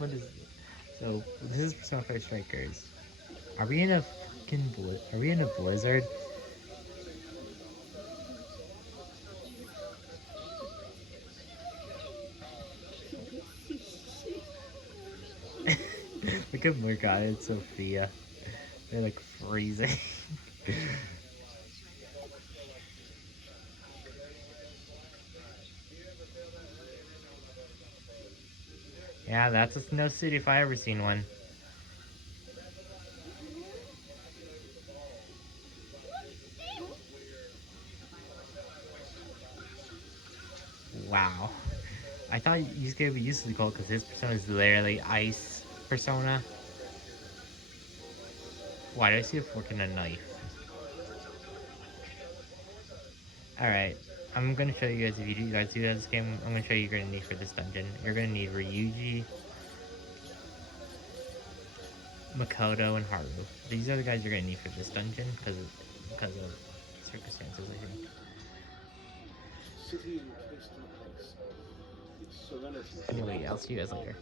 What is it? So this is Persona 5 Strikers. Are we in a fucking Are we in a blizzard? Look at Morgana and Sophia. They're like freezing. Yeah, that's a snow suit if I ever seen one. Wow. I thought he's gonna be uselessly cold because his persona is literally ice persona. Why do I see a fork and a knife? Alright. I'm gonna show you guys if you guys do this game. I'm gonna show you you're gonna need for this dungeon. You're gonna need Ryuji, Makoto, and Haru. These are the guys you're gonna need for this dungeon because of circumstances, I think. City encased in ice. Its serenity Anyway, I'll threatens see you guys later.